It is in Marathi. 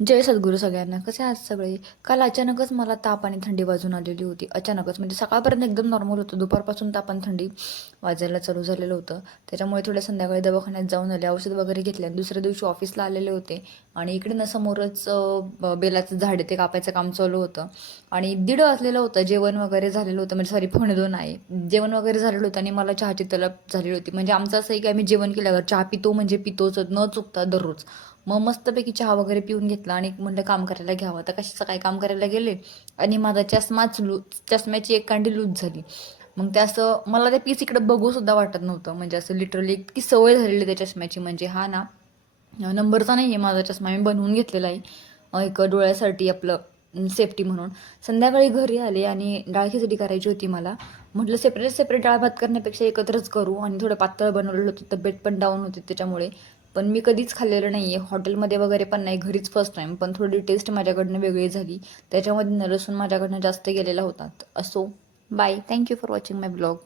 जय सद्गुरू सगळ्यांना. कसे आहात सगळे? काल अचानकच मला ताप आणि थंडी वाजून आलेली होती. अचानकच म्हणजे सकाळपर्यंत एकदम नॉर्मल होतं. दुपारपासून ताप आणि थंडी वाजायला चालू झालेलं होतं. त्याच्यामुळे थोड्या संध्याकाळी दवाखान्यात जाऊन आले, औषध वगैरे घेतले आणि दुसऱ्या दिवशी ऑफिसला आलेले होते. आणि इकडे ना समोरच बेलाचं झाड आहे, ते कापायचं काम चालू होतं. आणि 1:30 वाजलेलं होतं. जेवण वगैरे झालेलं होतं. म्हणजे सॉरी, 2:45 आहे. जेवण वगैरे झालेलं होतं आणि मला चहाची तलब झालेली होती. म्हणजे आमचं असं आहे की आम्ही जेवण केल्यावर चहा पितो म्हणजे पितोच न चुकता दररोज. मग मस्तपैकी चहा वगैरे पिऊन घेतला आणि म्हटलं काम करायला घ्यावं. तर कशाचं काय काम करायला गेले आणि माझा चष्म्याची एक कांडी लूज झाली. मग ते असं मला त्या पीस इकडे बघू सुद्धा वाटत नव्हतं. म्हणजे असं लिटरली इतकी सवय झालेली त्या चष्म्याची. म्हणजे हा ना नंबरचा नाही आहे माझा चष्मा, मी बनवून घेतलेला आहे. एक डोळ्यासाठी आपलं सेफ्टी म्हणून. संध्याकाळी घरी आले आणि डाळ खिचडी करायची होती मला. म्हटलं सेपरेट सेपरेट डाळ भात करण्यापेक्षा एकत्रच करू. आणि थोडं पातळ बनवलेलं होतं, तब्येत पण डाऊन होती त्याच्यामुळे. पण मी कधीच खाल्लेलं नाही आहे, हॉटेलमध्ये वगैरे पण नाही, घरीच फर्स्ट टाईम. पण थोडी टेस्ट माझ्याकडनं वेगळी झाली. त्याच्यामध्ये लसूण माझ्याकडनं जास्त गेलेला होता. असो, bye. Thank you for watching my blog.